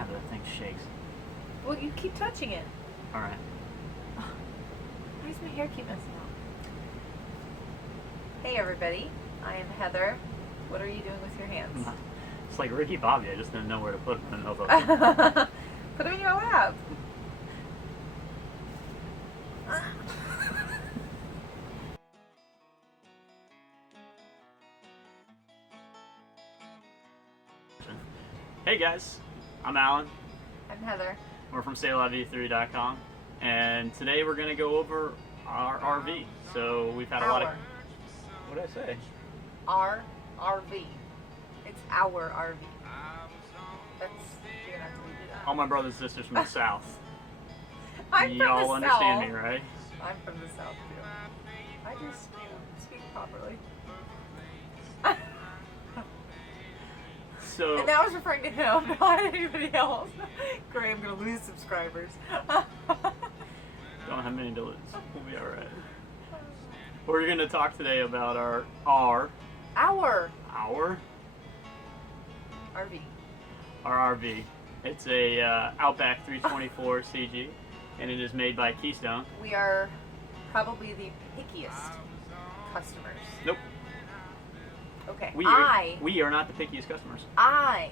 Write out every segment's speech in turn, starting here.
have it, that thing shakes. Well, you keep touching it. Alright. Why does my hair keep messing up? Hey everybody, I am Heather. What are you doing with your hands? It's like Ricky Bobby, I just didn't know where to put them. Put them in your lap. Hey guys, I'm Alan. I'm Heather. We're from SayLiveV3.com, and today we're going to go over our RV. So we've had a lot of... What did I say? Our RV. It's our RV. That's... You're gonna have to redo that. All my brothers and sisters from the South. I'm Y'all from the understand South. me, right? I'm from the South too. I just, speak properly. So... And that was referring to him, not anybody else. Great, I'm gonna lose subscribers. Don't have many to lose. We'll be alright. We're going to talk today about our Our RV. Our RV. It's a Outback 324 CG, and it is made by Keystone. We are probably the pickiest customers. Nope. Okay. We are not the pickiest customers. That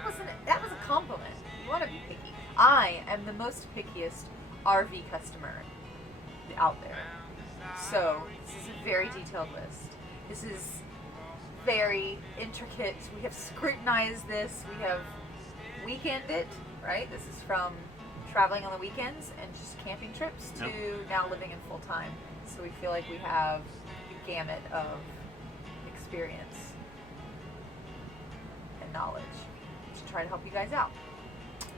was a compliment. You want to be picky. I am the most pickiest RV customer out there. So this is a very detailed list. This is very intricate. We have scrutinized this. We have weekended it, right? This is from traveling on the weekends and just camping trips to now living in full time. So we feel like we have the gamut of experience and knowledge to try to help you guys out.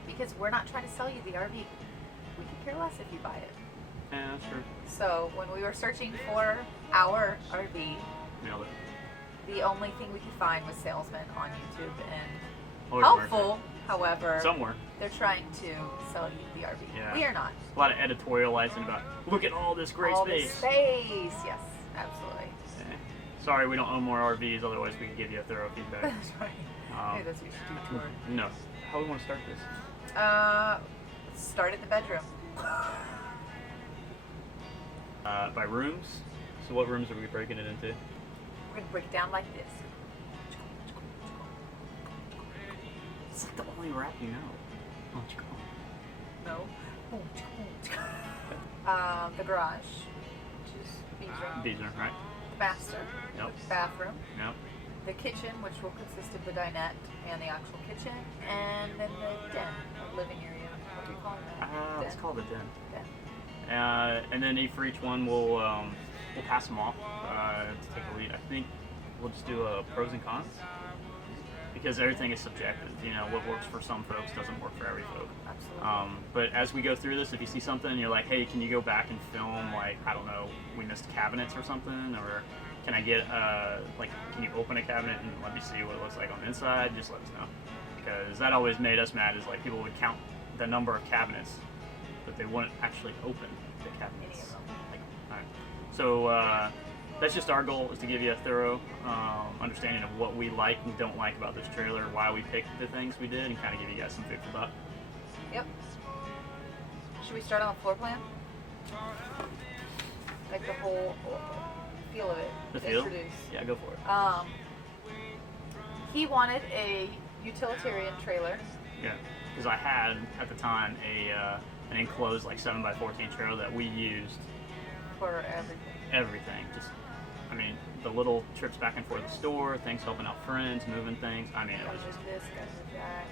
Because we're not trying to sell you the RV. We could care less if you buy it. Yeah, that's true. So when we were searching for our RV, Nailed it. the only thing we could find was salesmen on YouTube and Or helpful. However, somewhere. They're trying to sell you the RV. Yeah. We are not. A lot of editorializing about, look at all this great space. This space, yes, absolutely. Yeah. Sorry, we don't own more RVs, otherwise we could give you a thorough feedback. Sorry. Maybe that's what we should do tour. No. How do we want to start this? Let's start at the bedroom. By rooms. So what rooms are we breaking it into? We're going to break it down like this. It's like the only rap you know. No. The garage, which is Beezer, right? the master, Yep. bathroom, Yep. the kitchen, which will consist of the dinette and the actual kitchen, and then the den, or living area. What do you call that? It's called a den. Den. And then for each one, we'll pass them off to take a lead. I think we'll just do pros and cons, because everything is subjective. You know, what works for some folks doesn't work for every folk. Absolutely. But as we go through this, if you see something and you're like, hey, can you go back and film, like, I don't know, we missed cabinets or something, or can I get, can you open a cabinet and let me see what it looks like on the inside? Just let us know. Because that always made us mad, is like people would count the number of cabinets, but they wouldn't actually open the cabinets. Any of them. Alright. So that's just our goal, is to give you a thorough understanding of what we like and don't like about this trailer, why we picked the things we did, and kind of give you guys some food for thought. Yep. Should we start on the floor plan? Like the whole feel of it. The feel? Introduce. Yeah, go for it. He wanted a utilitarian trailer. Yeah, because I had at the time an enclosed like 7x14 trailer that we used For everything. everything. Just, I mean, the little trips back and forth to the store, things helping out friends, moving things. I mean, it was just this, guys with that.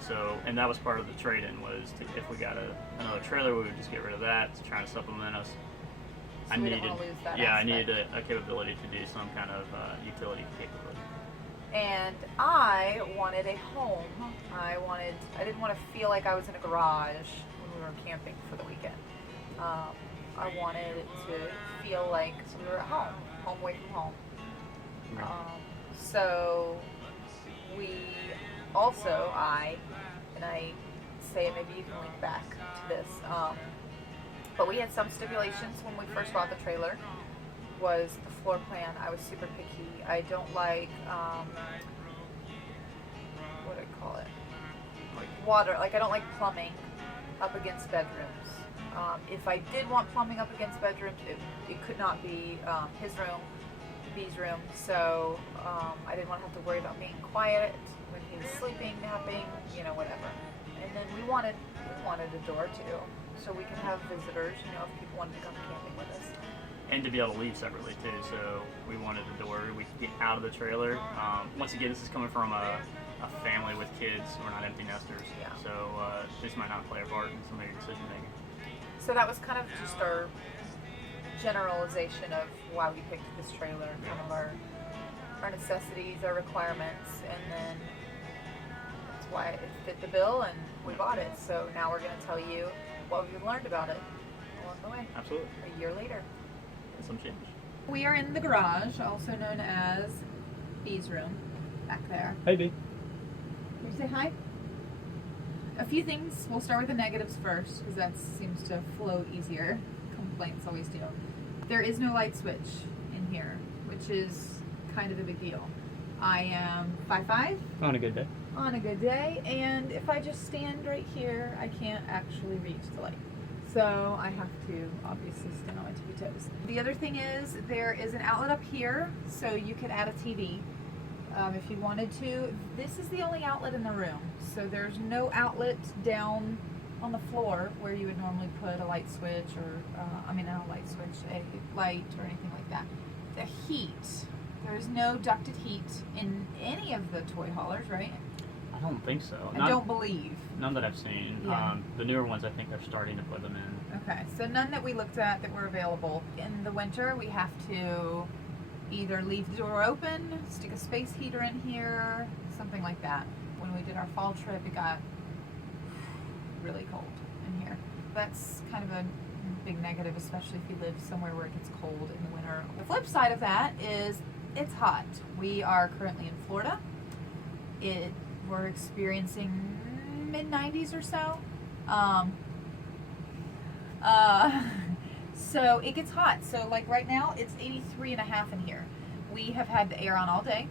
so, and that was part of the trade-in, was if we got another trailer, we would just get rid of that to try to supplement us. So we don't want to lose that I aspect. needed a capability to do some kind of utility capability. And I wanted a home. I didn't want to feel like I was in a garage when we were camping for the weekend. I wanted it to feel like we were at home away from home. Right. So we also, I say it, maybe you can link back to this, but we had some stipulations when we first bought the trailer. Was the floor plan. I was super picky. I don't like, what do I call it? Like water, like I don't like plumbing up against bedrooms. If I did want plumbing up against bedrooms, it could not be his room, B's room. So I didn't want to have to worry about being quiet when he was sleeping, napping, you know, whatever. And then we wanted a door too, so we can have visitors. You know, if people wanted to come camping with us. And to be able to leave separately too, so we wanted the door. We could get out of the trailer. Once again, this is coming from a family with kids. We're not empty nesters, Yeah. so this might not play a part in some of your decision making. So that was kind of just our generalization of why we picked this trailer, kind of our necessities, our requirements, and then that's why it fit the bill and we bought it. So now we're going to tell you what we've learned about it along the way. Absolutely. A year later. Some change. We are in the garage, also known as B's room, back there. Hey, B. Can you say hi? A few things. We'll start with the negatives first, because that seems to flow easier. Complaints always do. There is no light switch in here, which is kind of a big deal. I am 5'5". On a good day. On a good day, and if I just stand right here, I can't actually reach the light. So I have to obviously stand on my tippy toes. The other thing is there is an outlet up here, so you could add a TV if you wanted to. This is the only outlet in the room, so there's no outlet down on the floor where you would normally put a light switch or, not a light switch, a light or anything like that. The heat, there's no ducted heat in any of the toy haulers, right? I don't think so. I don't believe. None that I've seen. Yeah. The newer ones, I think, are starting to put them in. Okay, so none that we looked at that were available. In the winter, we have to either leave the door open, stick a space heater in here, something like that. When we did our fall trip, it got really cold in here. That's kind of a big negative, especially if you live somewhere where it gets cold in the winter. The flip side of that is it's hot. We are currently in Florida. We're experiencing mid-90s or so. So it gets hot. So like right now it's 83.5 in here. We have had the air on all day.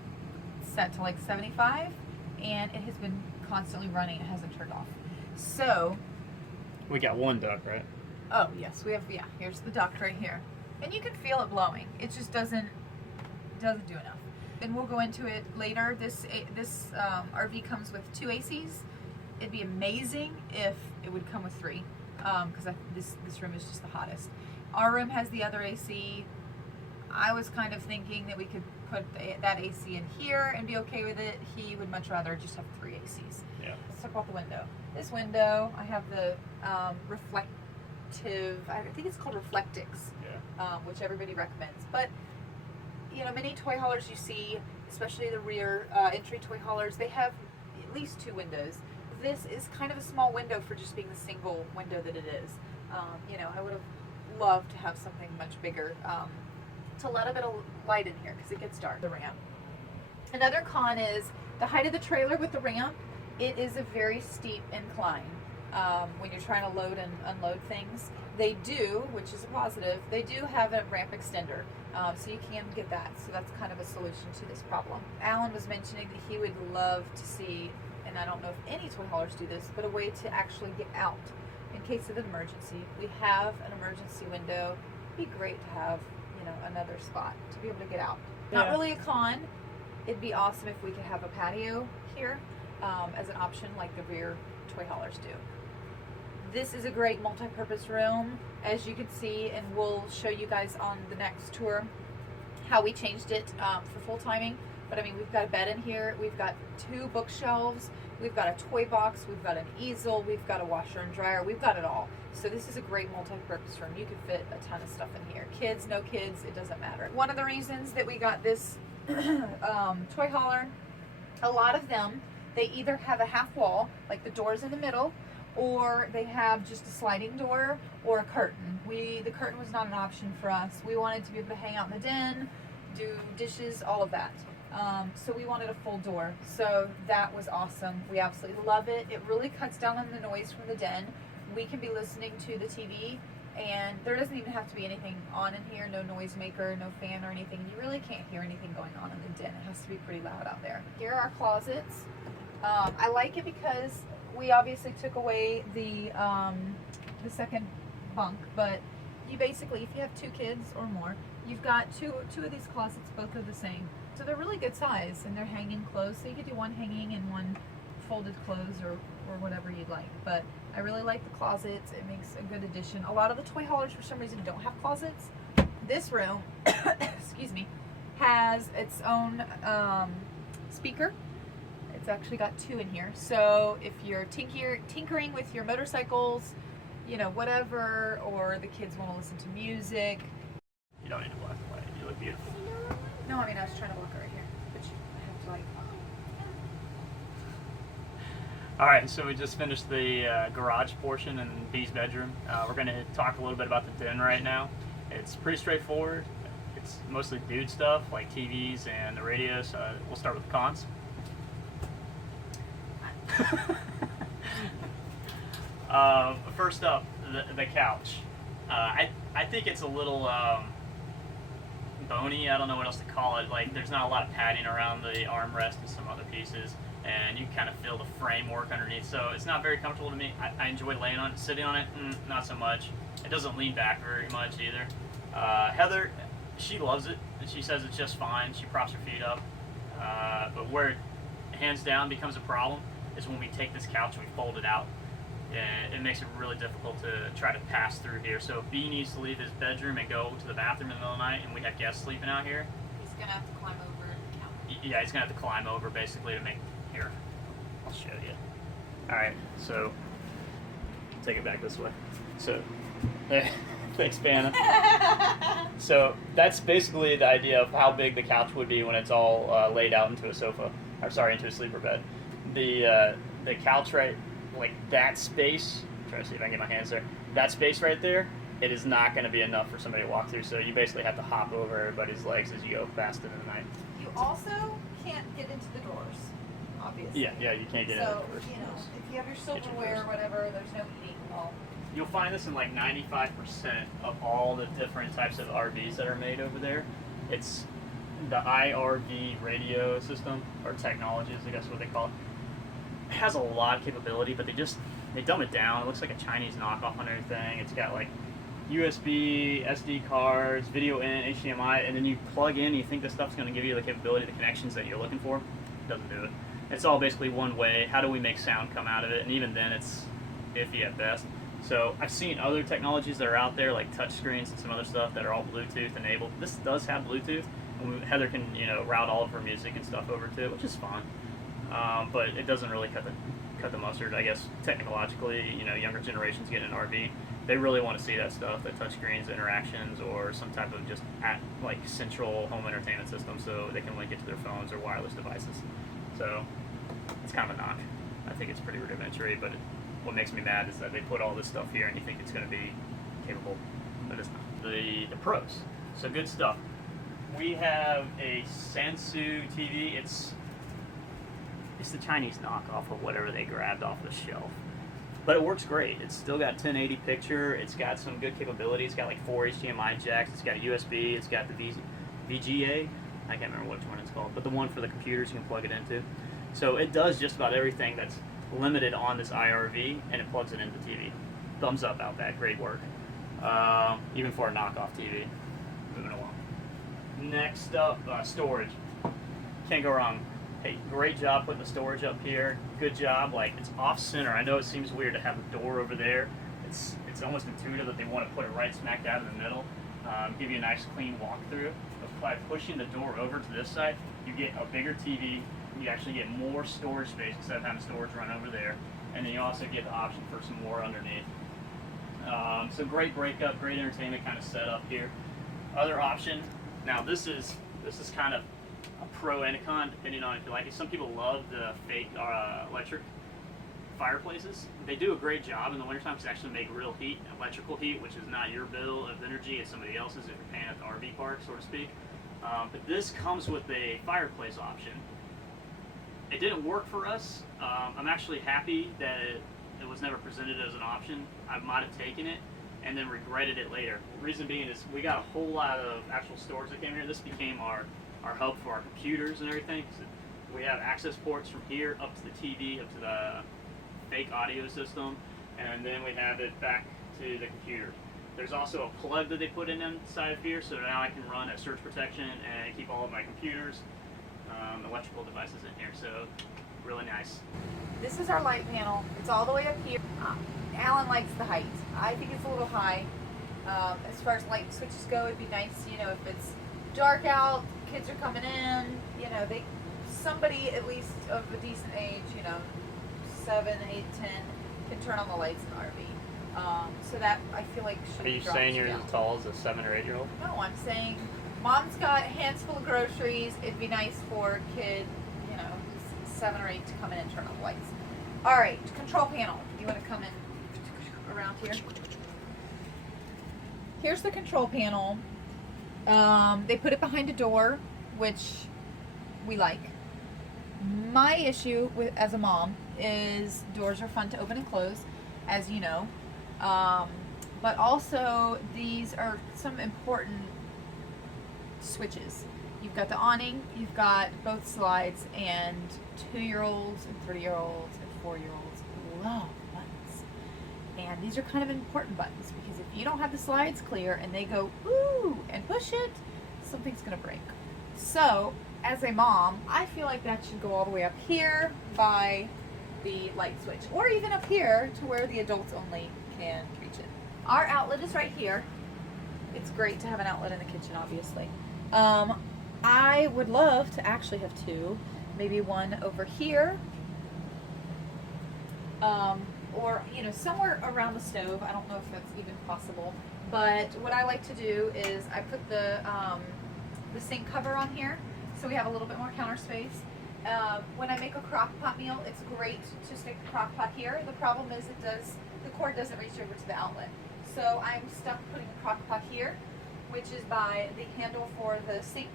It's set to like 75 and it has been constantly running. It hasn't turned off. So We got one duck, right? oh yes, we have, yeah, here's the duct right here. And you can feel it blowing. It just doesn't do enough. And we'll go into it later. This RV comes with 2 ACs. It'd be amazing if it would come with 3, because this room is just the hottest. Our room has the other AC. I was kind of thinking that we could put that AC in here and be okay with it. He would much rather just have 3 ACs. Yeah. Let's talk about the window. This window, I have the reflective, I think it's called Reflectix, which everybody recommends. But you know, many toy haulers you see, especially the rear entry toy haulers, they have at least 2 windows. This is kind of a small window for just being the single window that it is. You know, I would have loved to have something much bigger to let a bit of light in here because it gets dark. The ramp. Another con is the height of the trailer with the ramp. It is a very steep incline when you're trying to load and unload things. They do, which is a positive, they do have a ramp extender. So you can get that. So that's kind of a solution to this problem. Alan was mentioning that he would love to see, and I don't know if any toy haulers do this, but a way to actually get out in case of an emergency. We have an emergency window. It'd be great to have, you know, another spot to be able to get out. Yeah. Not really a con. It'd be awesome if we could have a patio here as an option like the rear toy haulers do. This is a great multi-purpose room, as you can see, and we'll show you guys on the next tour how we changed it for full timing. But I mean, we've got a bed in here, we've got 2 bookshelves, we've got a toy box, we've got an easel, we've got a washer and dryer, we've got it all. So this is a great multi-purpose room. You could fit a ton of stuff in here. Kids, no kids, it doesn't matter. One of the reasons that we got this toy hauler, a lot of them, they either have a half wall, like the door's in the middle, or they have just a sliding door or a curtain. The curtain was not an option for us. We wanted to be able to hang out in the den, do dishes, all of that. So we wanted a full door. So that was awesome. We absolutely love it. It really cuts down on the noise from the den. We can be listening to the TV and there doesn't even have to be anything on in here, no noisemaker, no fan or anything. You really can't hear anything going on in the den. It has to be pretty loud out there. Here are our closets. I like it because we obviously took away the second bunk, but you basically, if you have 2 kids or more, you've got two of these closets. Both are the same, so they're really good size, and they're hanging clothes. So you could do one hanging and one folded clothes, or whatever you'd like. But I really like the closets. It makes a good addition. A lot of the toy haulers for some reason don't have closets. This room, excuse me, has its own speaker. It's actually got 2 in here. So if you're tinkering with your motorcycles, you know, whatever, or the kids want to listen to music. You don't need a black and white. You look beautiful. No, I mean, I was trying to look right here, but I have to like. All right, so we just finished the garage portion in Bee's bedroom. We're going to talk a little bit about the den right now. It's pretty straightforward. It's mostly dude stuff like TVs and the radios. We'll start with the cons. First up, the couch. I think it's a little bony. I don't know what else to call it. Like, there's not a lot of padding around the armrest and some other pieces, and you kind of feel the framework underneath. So it's not very comfortable to me. I enjoy laying on it, sitting on it, not so much. It doesn't lean back very much either. Heather, she loves it, and she says it's just fine. She props her feet up. But where it hands down becomes a problem is when we take this couch and we fold it out. And it makes it really difficult to try to pass through here. So if B needs to leave his bedroom and go to the bathroom in the middle of the night, and we have guests sleeping out here, He's gonna have to climb over the counter. yeah, he's gonna have to climb over basically to make. Here, I'll show you. All right, so take it back this way. So, thanks, Banna. So that's basically the idea of how big the couch would be when it's all laid out into a sofa, or sorry, into a sleeper bed. The couch, right, like that space. Try to see if I can get my hands there. That space right there, it is not going to be enough for somebody to walk through. So you basically have to hop over everybody's legs as you go past into the night. You also can't get into the drawers, obviously. Yeah, you can't get in the So, doors. you know, if you have your silverware or whatever, there's no eating involved. You'll find this in like 95% of all the different types of RVs that are made over there. It's the IRV radio system, or technologies, I guess what they call it. It has a lot of capability, but they dumb it down. It looks like a Chinese knockoff on everything. It's got like USB, SD cards, video in, HDMI, and then you plug in, you think this stuff's going to give you the capability, the connections that you're looking for. It doesn't do it. It's all basically one way. How do we make sound come out of it? And even then, it's iffy at best. So I've seen other technologies that are out there, like touchscreens and some other stuff that are all Bluetooth enabled. This does have Bluetooth, and Heather can route all of her music and stuff over to it, which is fine. But it doesn't really cut the mustard, I guess. Technologically, younger generations get an RV. They really want to see that stuff, the touchscreens, interactions, or some type of just central home entertainment system, so they can link it to their phones or wireless devices. So it's kind of a knock. I think it's pretty rudimentary, but what makes me mad is that they put all this stuff here and you think it's going to be capable, but it's not. The pros, so good stuff. We have a Sansu TV. It's the Chinese knockoff of whatever they grabbed off the shelf, but it works great. It's still got 1080 picture. It's got some good capabilities. It's got like 4 HDMI jacks. It's got USB. It's got the VGA. I can't remember which one it's called, but the one for the computers you can plug it into. So it does just about everything that's limited on this IRV, and it plugs it into the TV. Thumbs up, Outback. Great work. Even for a knockoff TV. Moving along. Next up, storage. Can't go wrong. Hey, great job putting the storage up here. Good job. Like, it's off center. I know it seems weird to have the door over there. It's almost intuitive that they want to put it right smack dab in the middle. Give you a nice clean walkthrough. But by pushing the door over to this side, you get a bigger TV. You actually get more storage space instead of having storage run over there. And then you also get the option for some more underneath. So great breakup, great entertainment kind of setup here. Other option. Now this is kind of a pro and a con, depending on if you like it. Some people love the fake electric fireplaces. They do a great job in the wintertime to actually make real heat, electrical heat, which is not your bill of energy, it's somebody else's if you're paying at the RV park, so to speak. But this comes with a fireplace option. It didn't work for us. I'm actually happy that it was never presented as an option. I might have taken it and then regretted it later. The reason being is we got a whole lot of actual storage that came here. This became our hub for our computers and everything. So we have access ports from here up to the TV, up to the fake audio system, and then we have it back to the computer. There's also a plug that they put in inside of here, so now I can run a surge protection and keep all of my computers, electrical devices in here, so really nice. This is our light panel. It's all the way up here. Alan likes the height. I think it's a little high. As far as light switches go, it'd be nice, you know, if it's dark out, kids are coming in, you know, somebody at least of a decent age, you know, 7, 8, 10, can turn on the lights in the RV. So that, I feel like, should Are you drop saying you're down. as tall as a 7 or 8 year old? No, I'm saying mom's got hands full of groceries. It'd be nice for a kid, you know, 7 or 8 to come in and turn on the lights. All right, control panel. You want to come in around here? Here's the control panel. They put it behind a door, which we like. My issue as a mom is doors are fun to open and close, as you know. But also these are some important switches. You've got the awning, you've got both slides, and 2-year-olds and 3-year-olds and 4-year-olds love buttons. And these are kind of important buttons because if you don't have the slides clear and they go ooh and push it, something's gonna break. So as a mom, I feel like that should go all the way up here by the light switch, or even up here to where the adults only can reach it. Our outlet is right here. It's great to have an outlet in the kitchen, obviously. I would love to actually have 2, maybe one over here, or you know, somewhere around the stove. I don't know if that's even possible, but what I like to do is I put the sink cover on here, so we have a little bit more counter space. When I make a crock pot meal, it's great to stick the crock pot here. The problem is the cord doesn't reach over to the outlet. So I'm stuck putting the crock pot here, which is by the handle for the sink,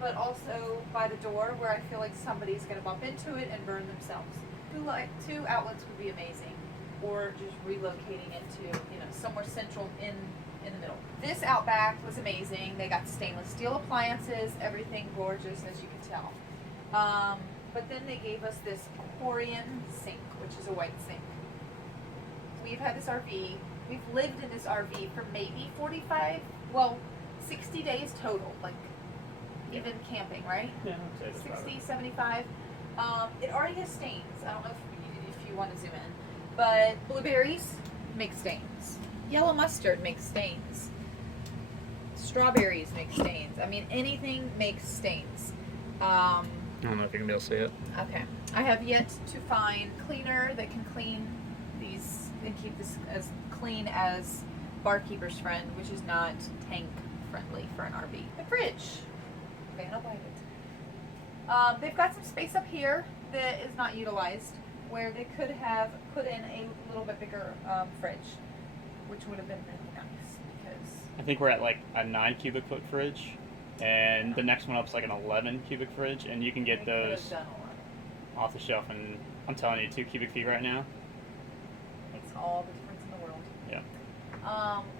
but also by the door where I feel like somebody's going to bump into it and burn themselves. 2 outlets would be amazing, or just relocating it to, you know, somewhere central in the middle. This Outback was amazing. They got stainless steel appliances, everything gorgeous, as you can tell. But then they gave us this Corian sink, which is a white sink. We've had this RV, we've lived in this RV for maybe 60 days total, like even camping, right? Yeah, I'd say that's about 60, it. 75. It already has stains. I don't know if you want to zoom in, but blueberries make stains. Yellow mustard makes stains. Strawberries make stains. I mean, anything makes stains. I don't know if you're gonna be able to see it. Okay. I have yet to find cleaner that can clean these and keep this as clean as Barkeeper's Friend, which is not tank friendly for an RV. The fridge. Vanna Whited. They've got some space up here that is not utilized, where they could have put in a little bit bigger fridge, which would have been really nice because I think we're at like a 9 cubic foot fridge, and the next one up is like an 11 cubic fridge, and you can get they could have those done a lot. off the shelf. And I'm telling you, 2 cubic feet right now. Makes all the difference in the world. Yeah.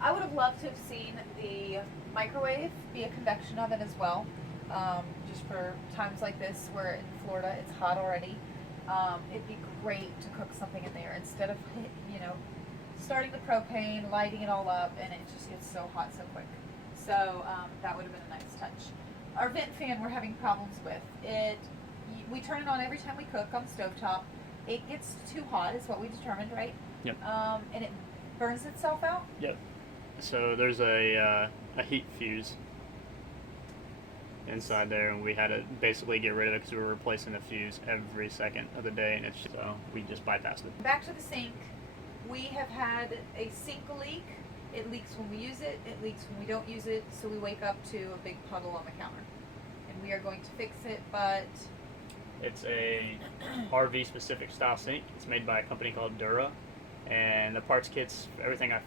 I would have loved to have seen the microwave be a convection oven as well, just for times like this where in Florida it's hot already. It'd be great to cook something in there instead of, you know, starting the propane, lighting it all up, and it just gets so hot so quick. So that would have been a nice touch. Our vent fan we're having problems with. We turn it on every time we cook on the stovetop. It gets too hot is what we determined, right? Yep. And it burns itself out. Yep. So there's a heat fuse inside there, and we had to basically get rid of it because we were replacing the fuse every second of the day, and so we just bypassed it. Back to the sink. We have had a sink leak. It leaks when we use it. It leaks when we don't use it. So we wake up to a big puddle on the counter, and we are going to fix it. But It's a RV specific style sink. It's made by a company called Dura, and the parts kits, everything I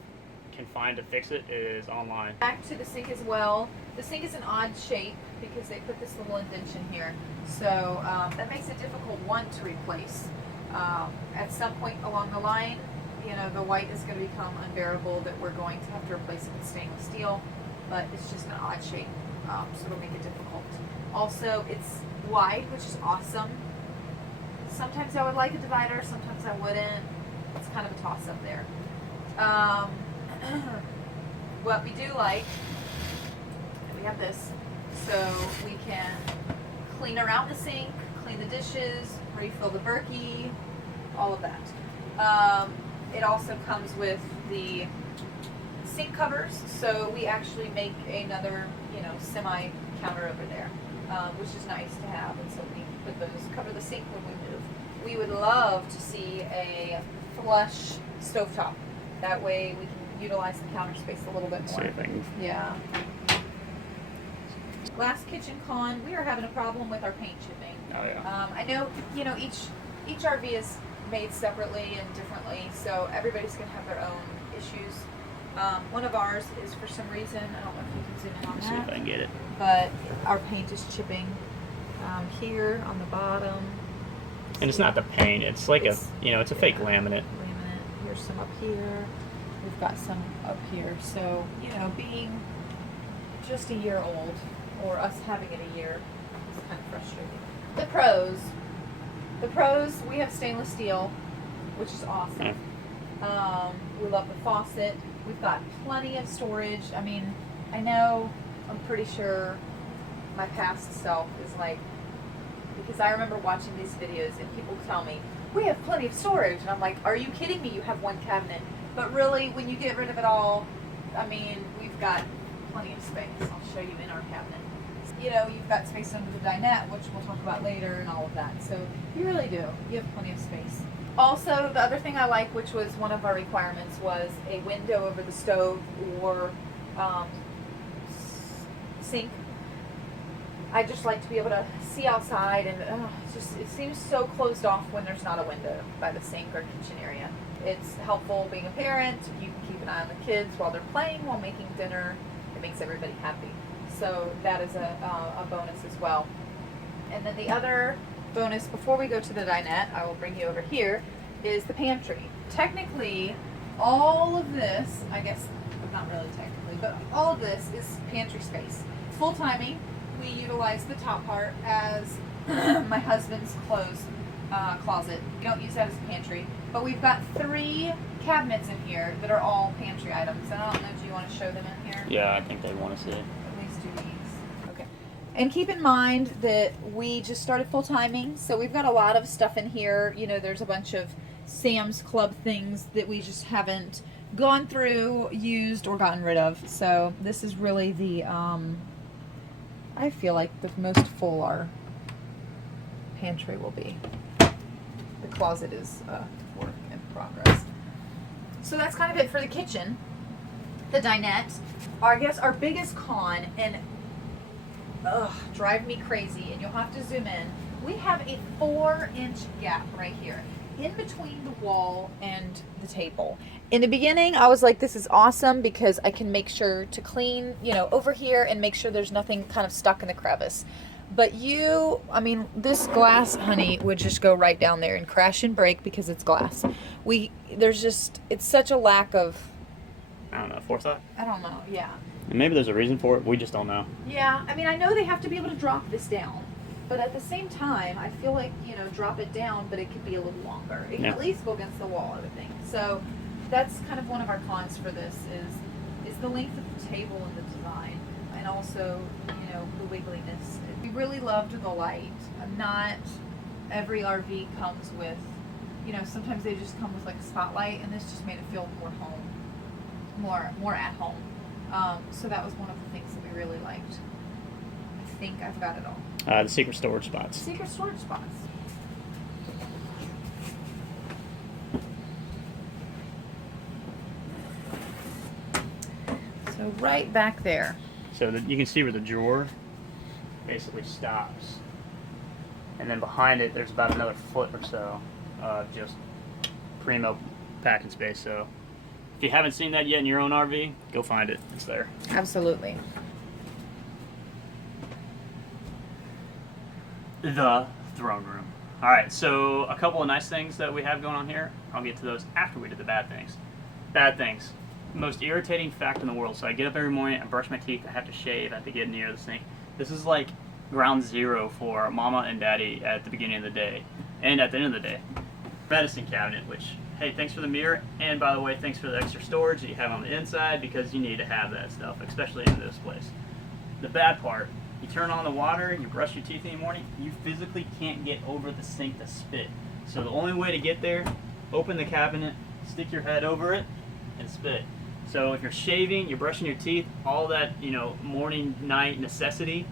can find to fix it is online. back to the sink as well. The sink is an odd shape because they put this little indentation here. So that makes it difficult, one, to replace. At some point along the line, you know, the white is going to become unbearable that we're going to have to replace it with stainless steel, but it's just an odd shape, so it'll make it difficult. Also, it's wide, which is awesome. Sometimes I would like a divider, sometimes I wouldn't. It's kind of a toss-up there. What we do like, we have this, so we can clean around the sink, clean the dishes, refill the Berkey, all of that. It also comes with the sink covers, so we actually make another, semi counter over there, which is nice to have, and so we put those, cover the sink when we move. We would love to see a flush stovetop. That way we can utilize the counter space a little bit more. See if I can. Yeah. Last kitchen con, we are having a problem with our paint chipping. Oh yeah. I know, each RV is made separately and differently, so everybody's going to have their own issues. One of ours is, for some reason, I don't know if you can zoom in on Let's see if I that, can get it. but our paint is chipping here on the bottom. And it's not the paint. It's like It's- it's a fake laminate. Here's some up here. We've got some up here. So, being just a year old, or us having it a year, is kind of frustrating. The pros, we have stainless steel, which is awesome. We love the faucet. We've got plenty of storage. I mean, I'm pretty sure my past self is like, because I remember watching these videos and people tell me, we have plenty of storage. And I'm like, are you kidding me? You have one cabinet. But really, when you get rid of it all, we've got plenty of space. I'll show you in our cabinet. You've got space under the dinette, which we'll talk about later, and all of that. So you really do. You have plenty of space. Also, the other thing I like, which was one of our requirements, was a window over the stove or sink. I just like to be able to see outside, and it seems so closed off when there's not a window by the sink or kitchen area. It's helpful being a parent. You can keep an eye on the kids while they're playing, while making dinner. It makes everybody happy. So that is a bonus as well. And then the other bonus, before we go to the dinette, I will bring you over here, is the pantry. Technically, all of this, I guess, not really technically, but all of this is pantry space. Full timing, we utilize the top part as my husband's clothes closet. We don't use that as a pantry, but we've got 3 cabinets in here that are all pantry items. And I don't know, do you want to show them in here? Yeah, I think they want to see it. At least do these. Okay. And keep in mind that we just started full timing, so we've got a lot of stuff in here. There's a bunch of Sam's Club things that we just haven't gone through, used, or gotten rid of. So this is really the, I feel like the most full our pantry will be. The closet is a work in progress. So that's kind of it for the kitchen. The dinette, I guess our biggest con, and drive me crazy, and you'll have to zoom in, we have a 4-inch gap right here in between the wall and the table. In the beginning, I was like, this is awesome because I can make sure to clean, over here and make sure there's nothing kind of stuck in the crevice. But this glass, honey, would just go right down there and crash and break because it's glass. It's such a lack of, I don't know, forethought? I don't know, yeah. And maybe there's a reason for it. We just don't know. Yeah, I know they have to be able to drop this down. But at the same time, I feel like, drop it down, but it could be a little longer. It can at least go against the wall, I would think. So that's kind of one of our cons for this is the length of the table and the design. And also, the wiggliness. We really loved the light. Not every RV comes with, sometimes they just come with like a spotlight, and this just made it feel more home, more at home. So that was one of the things that we really liked. I think I've got it all. The secret storage spots. Secret storage spots. So right back there. So that you can see where the drawer basically stops. And then behind it, there's about another foot or so of just primo packing space. So if you haven't seen that yet in your own RV, go find it. It's there. Absolutely. The throne room. All right, so a couple of nice things that we have going on here. I'll get to those after we do the bad things. Bad things. Most irritating fact in the world. So I get up every morning, I brush my teeth, I have to shave, I have to get near the sink. This is like ground zero for mama and daddy at the beginning of the day. And at the end of the day, medicine cabinet, which, hey, thanks for the mirror, and by the way, thanks for the extra storage that you have on the inside, because you need to have that stuff, especially in this place. The bad part, you turn on the water, you brush your teeth in the morning, you physically can't get over the sink to spit. So the only way to get there, open the cabinet, stick your head over it, and spit. So if you're shaving, you're brushing your teeth, all that, you know, morning, night necessity,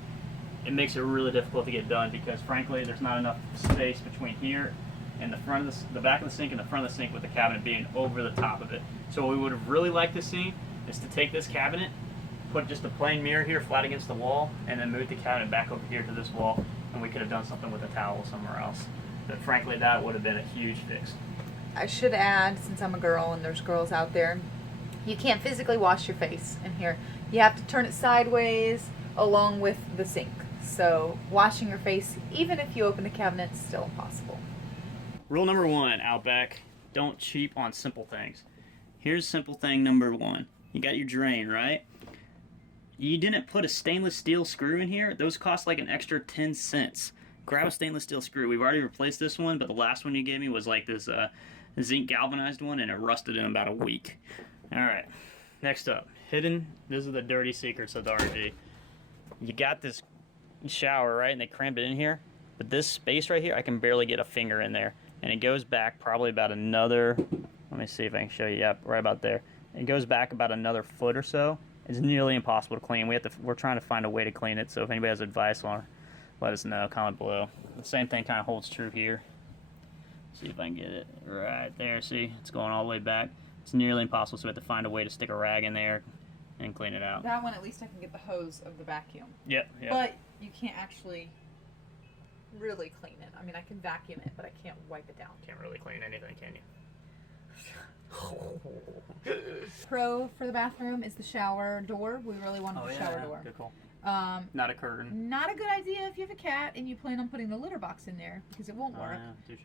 it makes it really difficult to get done, because frankly, there's not enough space between here and the front of the back of the sink and the front of the sink, with the cabinet being over the top of it. So what we would have really liked to see is to take this cabinet, put just a plain mirror here flat against the wall, and then move the cabinet back over here to this wall, and we could have done something with a towel somewhere else. But frankly, that would have been a huge fix. I should add, since I'm a girl and there's girls out there, you can't physically wash your face in here. You have to turn it sideways along with the sink. So washing your face, even if you open the cabinet, is still impossible. Rule number 1, Outback, don't cheap on simple things. Here's simple thing number 1. You got your drain, right? You didn't put a stainless steel screw in here. Those cost like an extra 10 cents. Grab a stainless steel screw. We've already replaced this one, but the last one you gave me was like this zinc galvanized one, and it rusted in about a week. Alright, next up, hidden. This is the dirty secrets of the RV. You got this shower, right, and they crammed it in here, but this space right here, I can barely get a finger in there, and it goes back probably about another, let me see if I can show you, yep, right about there. It goes back about another foot or so. It's nearly impossible to clean. We're trying to find a way to clean it, so if anybody has advice on it, let us know, comment below. The same thing kind of holds true here. See if I can get it right there. See, it's going all the way back. It's nearly impossible, so we have to find a way to stick a rag in there and clean it out. That one, at least I can get the hose of the vacuum. Yep. But you can't actually really clean it. I mean, I can vacuum it, but I can't wipe it down. Can't really clean anything, can you? Pro for the bathroom is the shower door. We really wanted the shower door. Good call. Not a curtain. Not a good idea if you have a cat and you plan on putting the litter box in there, because it won't work.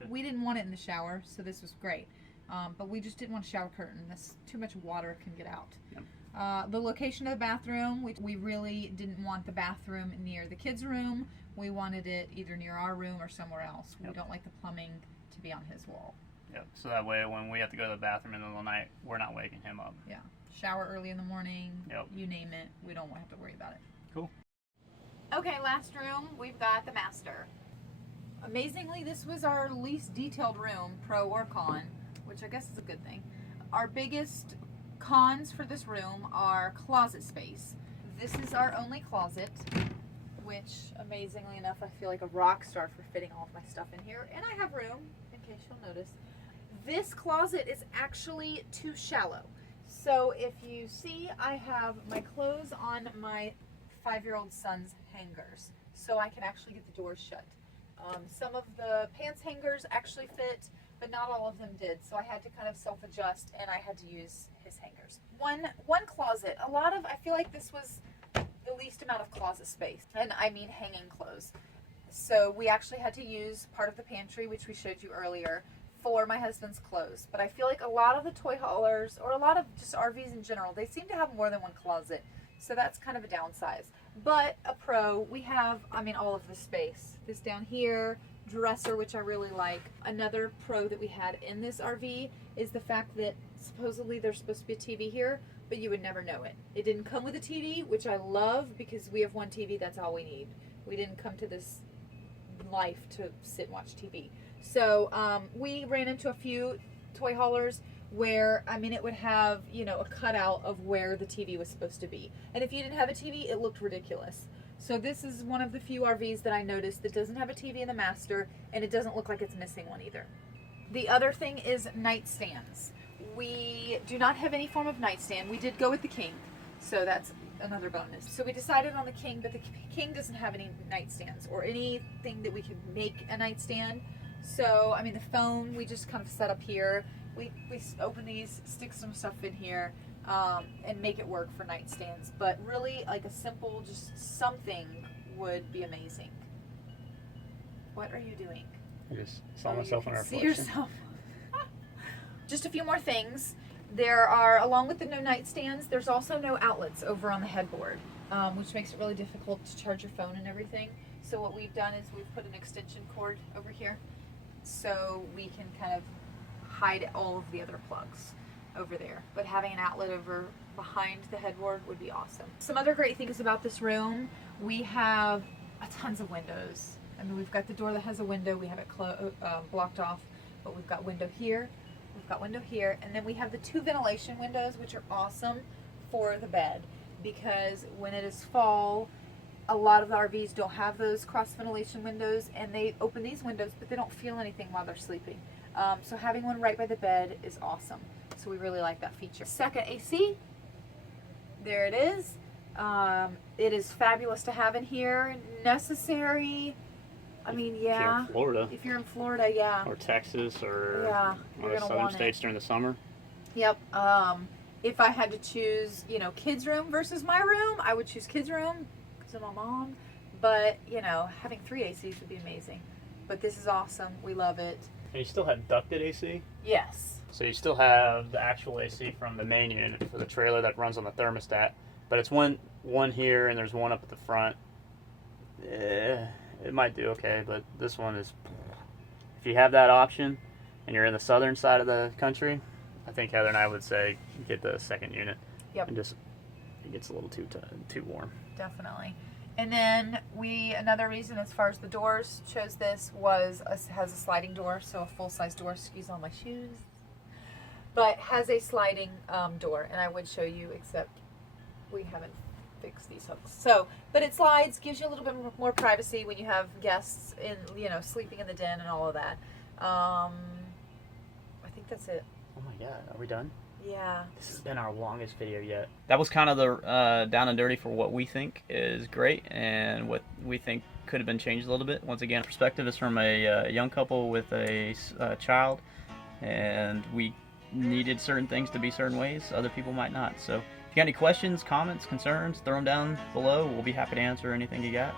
We didn't want it in the shower, so this was great. But we just didn't want a shower curtain. That's too much water can get out. Yep. The location of the bathroom, we really didn't want the bathroom near the kids' room. We wanted it either near our room or somewhere else. Yep. We don't like the plumbing to be on his wall. Yep. So that way, when we have to go to the bathroom in the middle of the night, we're not waking him up. Yeah. Shower early in the morning. Yep. You name it. We don't have to worry about it. Cool. Okay, last room, we've got the master. Amazingly, this was our least detailed room, pro or con, which I guess is a good thing. Our biggest cons for this room are closet space. This is our only closet, which amazingly enough, I feel like a rock star for fitting all of my stuff in here. And I have room, in case you'll notice. This closet is actually too shallow. So if you see, I have my clothes on my 5-year-old son's hangers, so I can actually get the doors shut. Some of the pants hangers actually fit, but not all of them did, so I had to kind of self-adjust, and I had to use his hangers. One closet, I feel like this was the least amount of closet space, and I mean hanging clothes. So we actually had to use part of the pantry, which we showed you earlier, for my husband's clothes. But I feel like a lot of the toy haulers, or a lot of just RVs in general, they seem to have more than one closet. So that's kind of a downsize. But a pro, we have, all of the space. This down here, dresser, which I really like. Another pro that we had in this RV is the fact that supposedly there's supposed to be a TV here, but you would never know it. It didn't come with a TV, which I love, because we have one TV, that's all we need. We didn't come to this life to sit and watch TV. So we ran into a few toy haulers where, it would have, a cutout of where the TV was supposed to be. And if you didn't have a TV, it looked ridiculous. So this is one of the few RVs that I noticed that doesn't have a TV in the master, and it doesn't look like it's missing one either. The other thing is nightstands. We do not have any form of nightstand. We did go with the King, so that's another bonus. So we decided on the King, but the King doesn't have any nightstands or anything that we could make a nightstand. So, the phone we just kind of set up here. We open these, stick some stuff in here, and make it work for nightstands. But really, like a simple, just something would be amazing. What are you doing? I just saw myself in our See reflection. yourself. Just a few more things. There are, along with the no nightstands, there's also no outlets over on the headboard, which makes it really difficult to charge your phone and everything. So what we've done is we've put an extension cord over here, so we can kind of hide all of the other plugs over there. But having an outlet over behind the headboard would be awesome. Some other great things about this room, we have tons of windows. I mean, we've got the door that has a window. We have it blocked off, but we've got window here. We've got window here, and then we have the 2 ventilation windows, which are awesome for the bed, because when it is fall, a lot of the RVs don't have those cross ventilation windows, and they open these windows, but they don't feel anything while they're sleeping. So having one right by the bed is awesome. So we really like that feature. Second AC, there it is. It is fabulous to have in here. Necessary. I mean, yeah. If you're in Florida. If you're in Florida, yeah. Or Texas, or Yeah, one you're of the gonna southern want states it. during the summer. Yep. If I had to choose, kids' room versus my room, I would choose kids' room because I'm a mom. But, having 3 ACs would be amazing. But this is awesome. We love it. And you still have ducted AC? Yes. So you still have the actual AC from the main unit for the trailer that runs on the thermostat, but it's one here and there's one up at the front. It might do okay, but this one is. If you have that option and you're in the southern side of the country, I think Heather and I would say get the second unit. Yep. And just it gets a little too warm. Definitely. And then another reason as far as the doors chose this has a sliding door, so a full-size door, excuse all my shoes, but has a sliding door, and I would show you, except we haven't fixed these hooks. So, but it slides, gives you a little bit more privacy when you have guests sleeping in the den and all of that. I think that's it. Oh my God, are we done? Yeah. This has been our longest video yet. That was kind of the down and dirty for what we think is great and what we think could have been changed a little bit. Once again, perspective is from a young couple with a child, and we needed certain things to be certain ways. Other people might not. So if you got any questions, comments, concerns, throw them down below. We'll be happy to answer anything you got.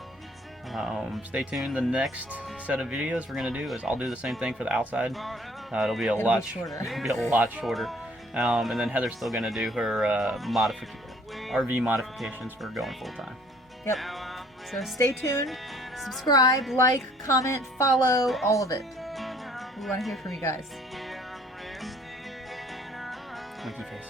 Stay tuned. The next set of videos we're going to do is I'll do the same thing for the outside. It'll be a lot shorter. It'll be a lot shorter. And then Heather's still going to do her RV modifications for going full time. Yep. So stay tuned, subscribe, like, comment, follow, all of it. We want to hear from you guys. Winky face.